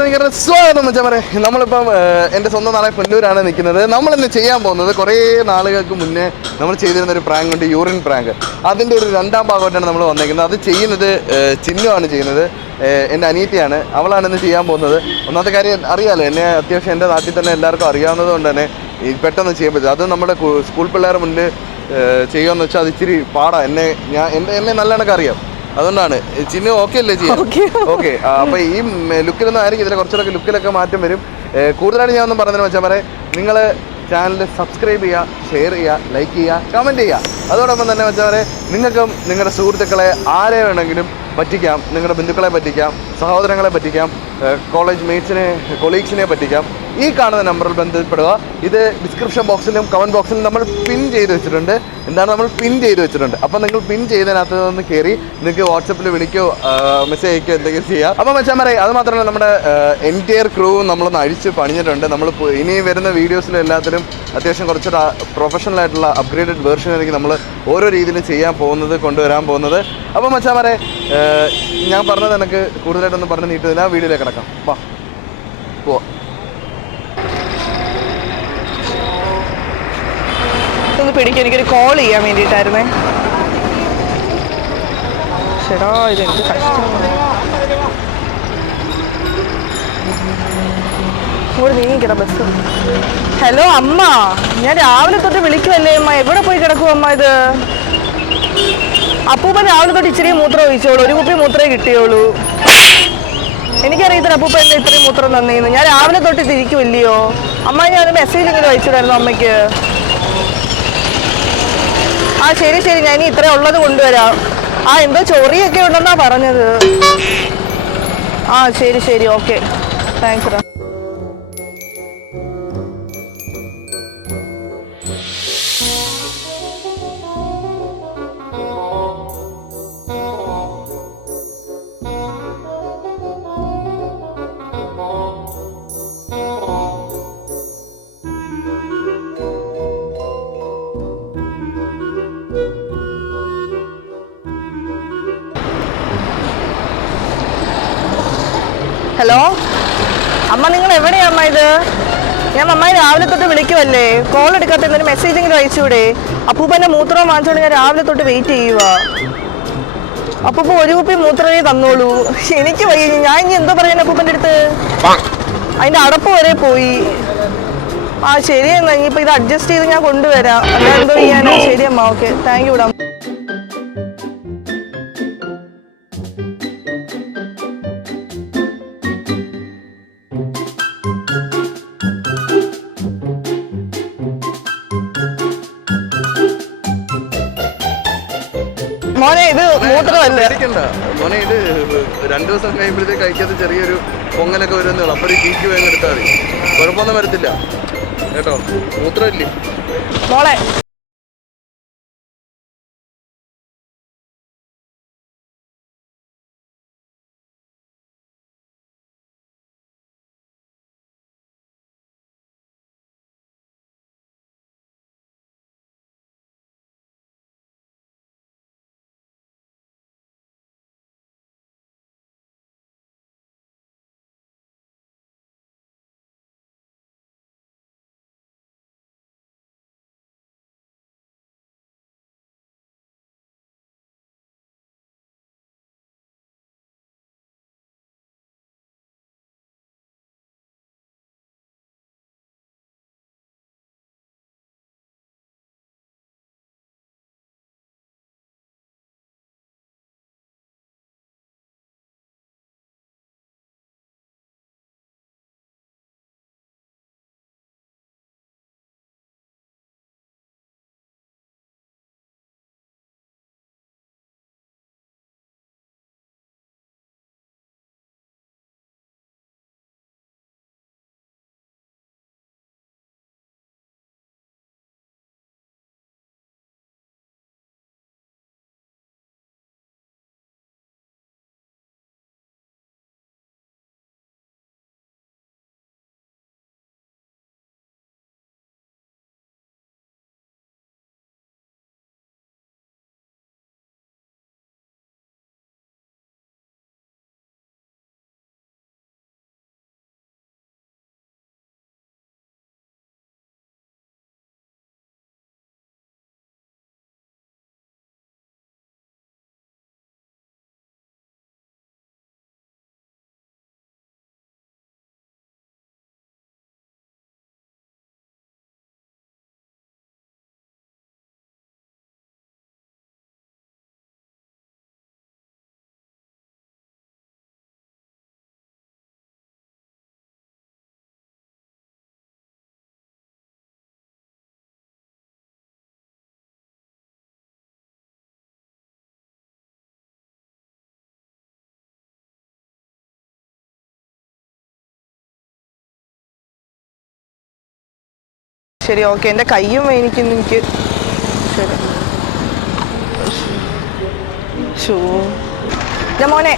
സ്വാഗതം വെച്ചാൽ പറയാം. നമ്മളിപ്പം എൻ്റെ സ്വന്തം നാളെ പുല്ലൂരാണ് നിൽക്കുന്നത്. നമ്മളിന്ന് ചെയ്യാൻ പോകുന്നത് കുറേ നാളുകൾക്ക് മുന്നേ നമ്മൾ ചെയ്തിരുന്ന ഒരു പ്രാങ്ക് ഉണ്ട്, യൂറിൻ പ്രാങ്ക്. അതിൻ്റെ ഒരു രണ്ടാം ഭാഗമായിട്ടാണ് നമ്മൾ വന്നിരിക്കുന്നത്. അത് ചെയ്യുന്നത് ചിന്നുവാണ് ചെയ്യുന്നത്, എൻ്റെ അനിയത്തിയാണ്. അവളാണ് ഇന്ന് ചെയ്യാൻ പോകുന്നത്. ഒന്നാമത്തെ കാര്യം അറിയാമല്ലോ, എന്നെ അത്യാവശ്യം എൻ്റെ നാട്ടിൽ തന്നെ എല്ലാവർക്കും അറിയാവുന്നത് കൊണ്ട് തന്നെ പെട്ടെന്ന് ചെയ്യാൻ പറ്റും. അത് നമ്മുടെ സ്കൂൾ പിള്ളേരുടെ മുന്നിൽ ചെയ്യുകയെന്ന് വെച്ചാൽ അത് ഇച്ചിരി പാടാണ്. എന്നെ നല്ല കണക്ക് അറിയാം. അതുകൊണ്ടാണ് ചിന്നു ഓക്കെ അല്ലേ ചെയ്യാം? ഓക്കെ. അപ്പോൾ ഈ ലുക്കിലൊന്നും ആയിരിക്കും, ഇതിൽ കുറച്ചുകൂടെ ലുക്കിലൊക്കെ മാറ്റം വരും. കൂടുതലായിട്ട് ഞാൻ ഒന്നും പറഞ്ഞതെന്ന് വെച്ചാൽ പറയാം, നിങ്ങൾ ചാനൽ സബ്സ്ക്രൈബ് ചെയ്യുക, ഷെയർ ചെയ്യുക, ലൈക്ക് ചെയ്യുക, കമൻറ്റ് ചെയ്യുക. അതോടൊപ്പം തന്നെ വെച്ചാൽ പറയാം, നിങ്ങൾക്കും നിങ്ങളുടെ സുഹൃത്തുക്കളെ ആരെ വേണമെങ്കിലും പറ്റിക്കാം. നിങ്ങളുടെ ബന്ധുക്കളെ പറ്റിക്കാം, സഹോദരങ്ങളെ പറ്റിക്കാം, കോളേജ് മേറ്റ്സിനെ, കൊളീഗ്സിനെ പറ്റിക്കാം. ഈ കാണുന്ന നമ്പറിൽ ബന്ധപ്പെടുക. ഇത് ഡിസ്ക്രിപ്ഷൻ ബോക്സിലും കമൻറ്റ് ബോക്സിലും നമ്മൾ പിൻ ചെയ്ത് വെച്ചിട്ടുണ്ട്. നമ്മൾ പിൻ ചെയ്ത് വെച്ചിട്ടുണ്ട്. അപ്പോൾ നിങ്ങൾ പിൻ ചെയ്തതിനകത്ത് നിന്ന് കയറി നിങ്ങൾക്ക് വാട്സപ്പിൽ വിളിക്കോ മെസ്സേജ് അയക്കോ എന്തെങ്കിലും ചെയ്യാം. അപ്പോൾ വെച്ചാൽ പറയാം, അത് മാത്രമല്ല നമ്മുടെ എൻറ്റയർ ക്രൂ നമ്മളൊന്ന് അഴിച്ച് പണിഞ്ഞിട്ടുണ്ട്. നമ്മൾ ഇനി വരുന്ന വീഡിയോസിലും എല്ലാത്തിലും അത്യാവശ്യം കുറച്ചുകൂടെ പ്രൊഫഷണൽ ആയിട്ടുള്ള അപ്ഗ്രേഡഡ് വേർഷനായിരിക്കും നമ്മൾ ഓരോ രീതിയിലും ചെയ്യാൻ പോകുന്നത്, കൊണ്ടുവരാൻ പോകുന്നത്. അപ്പോൾ വെച്ചാൽ പറയാം, ഞാൻ പറഞ്ഞത് എനിക്ക് കൂടുതലായിട്ടൊന്നും പറഞ്ഞ് നീട്ടുന്നില്ല. വീഡിയോയിലേക്ക് കിടക്കാം. പോവാം. ഒന്ന് പിടിക്കും, എനിക്കൊരു കോൾ ചെയ്യാൻ വേണ്ടിയിട്ടായിരുന്നേ. ശരാ, ഇതെനിക്ക് കഷ്ടമാണ്. ഇവിടെ നീങ്ങിക്കട ബസ്. ഹലോ അമ്മ, ഞാൻ രാവിലെ തൊട്ട് വിളിക്കുമല്ലേ അമ്മ. എവിടെ പോയി കിടക്കും അമ്മ? ഇത് അപ്പൂപ്പൻ രാവിലെ തൊട്ട് ഇച്ചിരി മൂത്രം ഒഴിച്ചോളൂ. ഒരു കുപ്പി മൂത്രമേ കിട്ടിയോളൂ. എനിക്കറിയത്തില്ല അപ്പൂപ്പ എന്താ ഇത്രയും മൂത്രം തന്നേന്ന്. ഞാൻ രാവിലെ തൊട്ട് തിരിക്കുമല്ലയോ അമ്മ. ഞാൻ മെസ്സേജ് ഇങ്ങനെ അയച്ചിടായിരുന്നു അമ്മയ്ക്ക്. ആ ശരി ശരി, ഞാൻ ഇനി ഇത്ര ഉള്ളത് കൊണ്ടുവരാം. ആ എന്തോ ചൊറിയൊക്കെ ഉണ്ടെന്നാ പറഞ്ഞത്. ആ ശരി ശരി, ഓക്കെ, താങ്ക്സ്. ഹലോ അമ്മ, നിങ്ങൾ എവിടെയാ അമ്മ? ഇത് ഞാൻ അമ്മായി രാവിലെ തൊട്ട് വിളിക്കുമല്ലേ, കോൾ എടുക്കാത്ത എന്തൊരു മെസ്സേജെങ്കിലും അയച്ചൂടെ? അപ്പൂപ്പൻ്റെ മൂത്രം വാങ്ങിച്ചോണ്ട് ഞാൻ രാവിലെ തൊട്ട് വെയിറ്റ് ചെയ്യുക. അപ്പൂപ്പ ഒരു കുപ്പി മൂത്രമേ തന്നോളൂ. എനിക്ക് വയ്യ, ഞാൻ ഇനി എന്തോ പറയാൻ അപ്പൂപ്പൻ്റെ അടുത്ത്? അതിൻ്റെ അടപ്പ് വരെ പോയി. ആ ശരി എന്നാ, ഇനിയിപ്പോൾ ഇത് അഡ്ജസ്റ്റ് ചെയ്ത് ഞാൻ കൊണ്ടുവരാം. അല്ലാതെ എന്തോ ചെയ്യാനോ. ശരി അമ്മ, ഓക്കെ, താങ്ക് യു. ഇടാം. മോനെ, ഇത് മൂത്രമല്ല മോനെ. ഇത് 2 ദിവസം കഴിയുമ്പോഴത്തേക്ക് കഴിക്കാത്ത ചെറിയൊരു പൊങ്ങലൊക്കെ വരുന്നേ ഉള്ളൂ. അപ്പോൾ ഒരു ടീക്ക് വേഗം എടുത്താൽ മതി, കുഴപ്പമൊന്നും വരത്തില്ല കേട്ടോ. മൂത്രമില്ലേ മോളെ? ശരി ഓക്കെ. എൻ്റെ കയ്യും വേദനിക്കുന്നു എനിക്ക്. ശരി ഷൂ ഞാൻ മോനെ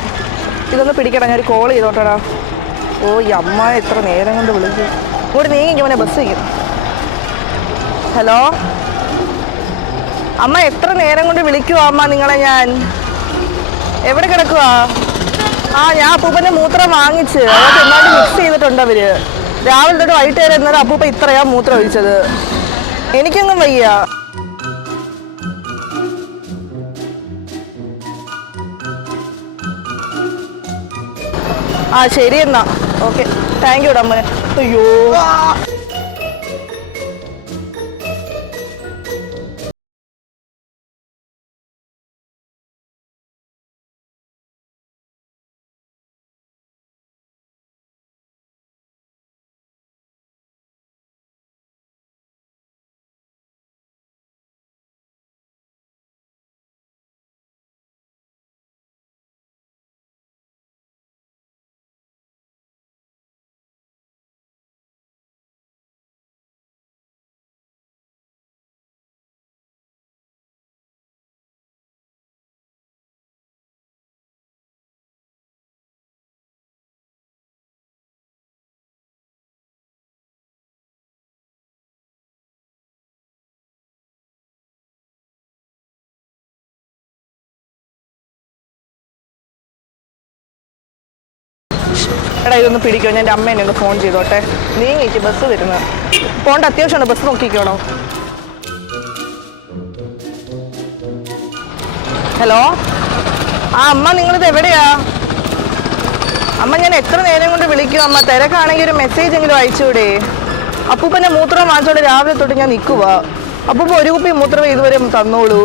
ഇതൊന്ന് പിടിക്കടാ, ഞാൻ ഒരു കോൾ ചെയ്തോട്ടടാ. ഓ ഈ അമ്മ എത്ര നേരം കൊണ്ട് വിളിച്ചു. ഇങ്ങോട്ട് നീങ്ങിക്കും മോനെ, ബസ് വയ്ക്കും. ഹലോ അമ്മ, എത്ര നേരം കൊണ്ട് വിളിക്കുവാ അമ്മ നിങ്ങളെ ഞാൻ? എവിടെ കിടക്കുവാ? ഞാൻ അപ്പൂപ്പൻ്റെ മൂത്രം വാങ്ങിച്ച് അതൊക്കെ എന്നാണ്ട് മിക്സ് ചെയ്തിട്ടുണ്ട് അവര്. രാവിലെ തൊട്ട് വൈകിട്ട് വരെ എന്നാലും അപ്പൂപ്പ ഇത്രയാ മൂത്രം ഒഴിച്ചത്. എനിക്കൊന്നും വയ്യ. ശരി എന്നാ ഓക്കെ, താങ്ക് യു അമ്മ. അയ്യോ എടാ ഇതൊന്ന് പിടിക്കോ, ഞാൻ എൻ്റെ അമ്മേനെ ഒന്ന് ഫോൺ ചെയ്തോട്ടെ. നീങ്ങിക്ക്, ബസ് വരുന്നത്. പോണ്ട, അത്യാവശ്യമാണ്, ബസ് നോക്കിക്കോണോ. ഹലോ അമ്മ, നിങ്ങളിത് എവിടെയാ അമ്മ? ഞാൻ എത്ര നേരം കൊണ്ട് വിളിക്കും അമ്മ. തിരക്കാണെങ്കിൽ ഒരു മെസ്സേജ് എങ്കിലും അയച്ചുകൂടെ? അപ്പൂപ്പൻ്റെ മൂത്രം വാങ്ങിച്ചോണ്ട് രാവിലെ തൊട്ട് ഞാൻ നിൽക്കുക. അപ്പൂപ്പ ഒരു കുപ്പി മൂത്രമേ ഇതുവരെ തന്നോളൂ.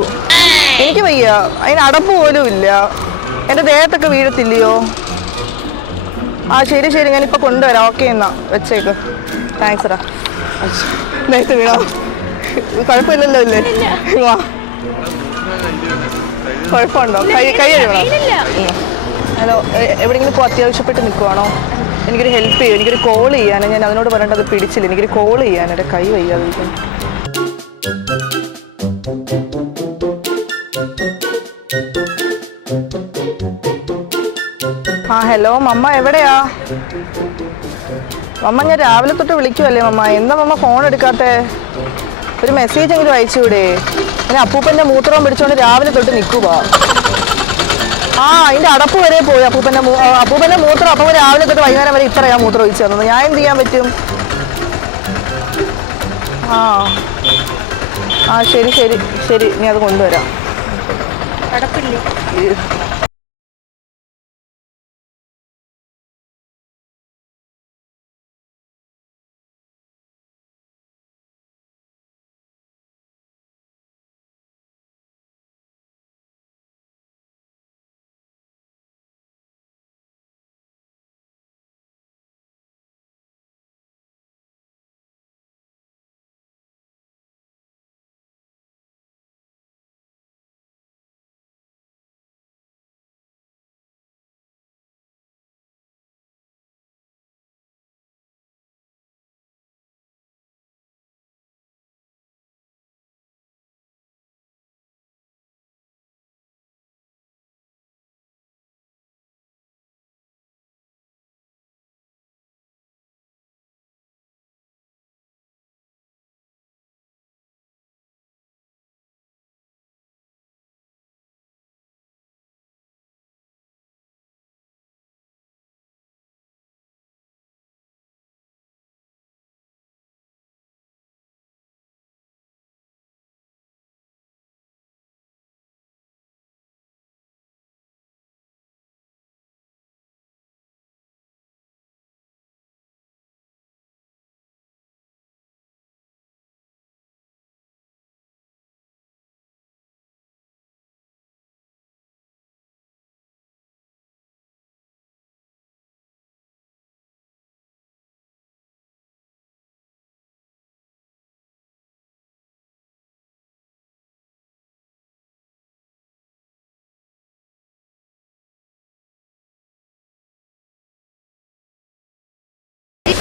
എനിക്ക് വയ്യ, അതിന് അടപ്പ് പോലും ഇല്ല. എൻ്റെ ദേഹത്തൊക്കെ വീഴത്തില്ലയോ? ശരി ശരി, ഞാനിപ്പോൾ കൊണ്ടുവരാം. ഓക്കെ എന്നാ വെച്ചേക്ക്. താങ്ക്സ് എടാ. നേരത്തെ വീണോ? കുഴപ്പമില്ലല്ലോ അല്ലേ? വാ, കുഴപ്പമുണ്ടോ? കൈ കഴുകണോ? ഹലോ, എവിടെയെങ്കിലും ഇപ്പോൾ അത്യാവശ്യപ്പെട്ട് നിൽക്കുവാണോ? എനിക്കൊരു ഹെൽപ്പ് ചെയ്യും, എനിക്കൊരു കോൾ ചെയ്യാൻ. ഞാൻ അതിനോട് പറഞ്ഞിട്ട് അത് പിടിച്ചില്ല. എനിക്കൊരു കോൾ ചെയ്യാൻ, എൻ്റെ കൈ വയ്യാതിരിക്കും. ഹലോ മമ്മ, എവിടെയാ മമ്മ? ഞാൻ രാവിലെ തൊട്ട് വിളിക്കുവല്ലേ മമ്മ, എന്താ മമ്മ ഫോൺ എടുക്കാത്തെ? ഒരു മെസ്സേജ് എങ്കിലും അയച്ചുകൂടെ? ഞാൻ അപ്പൂപ്പൻ്റെ മൂത്രം പിടിച്ചോണ്ട് രാവിലെ തൊട്ട് നിൽക്കുക. അതിൻ്റെ അടപ്പ് വരെ പോയി. അപ്പൂപ്പൻ്റെ മൂത്രം അപ്പം രാവിലെ തൊട്ട് വൈകുന്നേരം വരെ ഇത്രയാ മൂത്രം ഒഴിച്ചു തന്നത്. ഞാൻ എന്ത് ചെയ്യാൻ പറ്റും? ശരി ശരി ശരി, ഇനി അത് കൊണ്ടുവരാം. അടപ്പില്ലേ?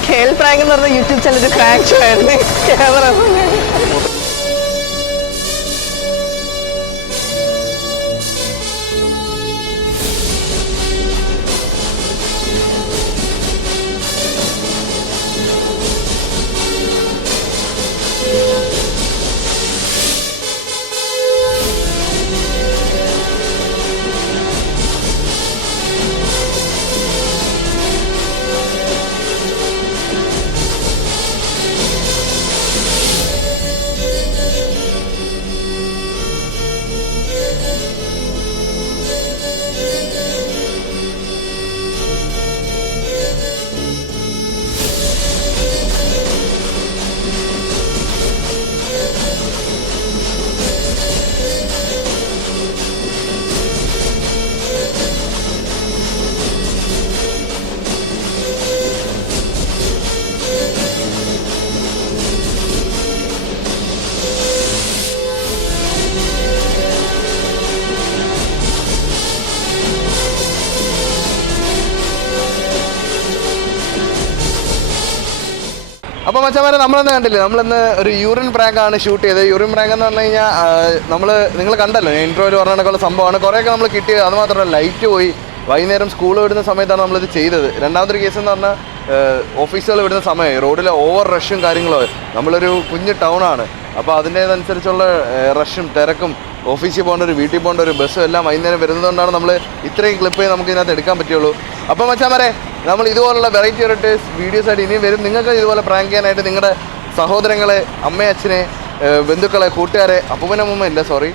കേൾ പ്രാങ്ക് എന്ന് പറഞ്ഞ യൂട്യൂബ് ചാനൽ പ്രാങ്ക് ഷോ ആയിരുന്നു. ക്യാമറ അപ്പോൾ മച്ചാമാരെ നമ്മളിന്ന് കണ്ടില്ലേ, നമ്മളിന്ന് ഒരു യൂറിൻ പ്രാങ്കാണ് ഷൂട്ട് ചെയ്തത്. യൂറിൻ പ്രാങ്ക് എന്ന് പറഞ്ഞു കഴിഞ്ഞാൽ നിങ്ങൾ കണ്ടല്ലോ, ഇൻട്രോയിൽ പറഞ്ഞ സംഭവമാണ്. കുറേയൊക്കെ നമ്മൾ കിട്ടിയത്. അത് മാത്രമല്ല, ലൈറ്റ് പോയി. വൈകുന്നേരം സ്കൂൾ വിടുന്ന സമയത്താണ് നമ്മളിത് ചെയ്തത്. രണ്ടാമതൊരു കേസ് എന്ന് പറഞ്ഞാൽ ഓഫീസുകൾ വിടുന്ന സമയമായി, റോഡിലെ ഓവർ റഷും കാര്യങ്ങളോ. നമ്മളൊരു കുഞ്ഞ് ടൗണാണ്, അപ്പോൾ അതിൻ്റേതനുസരിച്ചുള്ള റഷും തിരക്കും, ഓഫീസിൽ പോകേണ്ട ഒരു വീട്ടിൽ പോകേണ്ട ഒരു ബസ്സും എല്ലാം വൈകുന്നേരം വരുന്നതുകൊണ്ടാണ് നമ്മൾ ഇത്രയും ക്ലിപ്പ് നമുക്ക് ഇതിനകത്ത് എടുക്കാൻ പറ്റുള്ളൂ. അപ്പോൾ മച്ചാമാരെ, നമ്മൾ ഇതുപോലുള്ള വെറൈറ്റി വീഡിയോസ് ആയിട്ട് ഇനിയും വരും. നിങ്ങൾക്ക് ഇതുപോലെ പ്രാങ്ക് ചെയ്യാനായിട്ട് നിങ്ങളുടെ സഹോദരങ്ങളെ, അമ്മയെ, അച്ഛനെ, ബന്ധുക്കളെ, കൂട്ടുകാരെ, അപ്പൂപ്പനമ്മ ഇല്ല സോറി,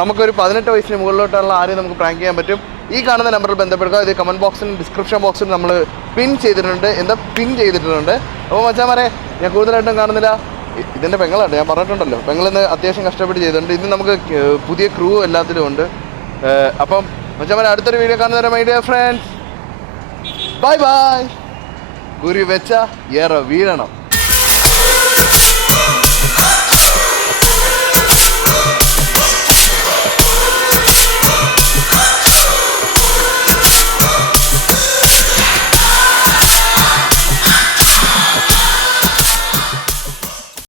നമുക്കൊരു 18 വയസ്സിന് മുകളിലോട്ടുള്ള ആരെയും നമുക്ക് പ്രാങ്ക് ചെയ്യാൻ പറ്റും. ഈ കാണുന്ന നമ്പറിൽ ബന്ധപ്പെടുക. ഇത് കമൻറ്റ് ബോക്സിലും ഡിസ്ക്രിപ്ഷൻ ബോക്സിലും നമ്മൾ പിൻ ചെയ്തിട്ടുണ്ട്. അപ്പോൾ മച്ചാമാരെ, ഞാൻ കൂടുതലായിട്ടും കാണുന്നില്ല. ഇതിൻ്റെ പെങ്ങളാണ്, ഞാൻ പറഞ്ഞിട്ടുണ്ടല്ലോ, പെങ്ങളിന്ന് അത്യാവശ്യം കഷ്ടപ്പെട്ട് ചെയ്തിട്ടുണ്ട്. ഇന്ന് നമുക്ക് പുതിയ ക്രൂ എല്ലാത്തിലും ഉണ്ട്. അപ്പം മച്ചാമാരെ, അടുത്തൊരു വീഡിയോ കാണുന്നവരെ my dear friends, bye bye. കുരി വെച്ച ഏറെ വീഴണം.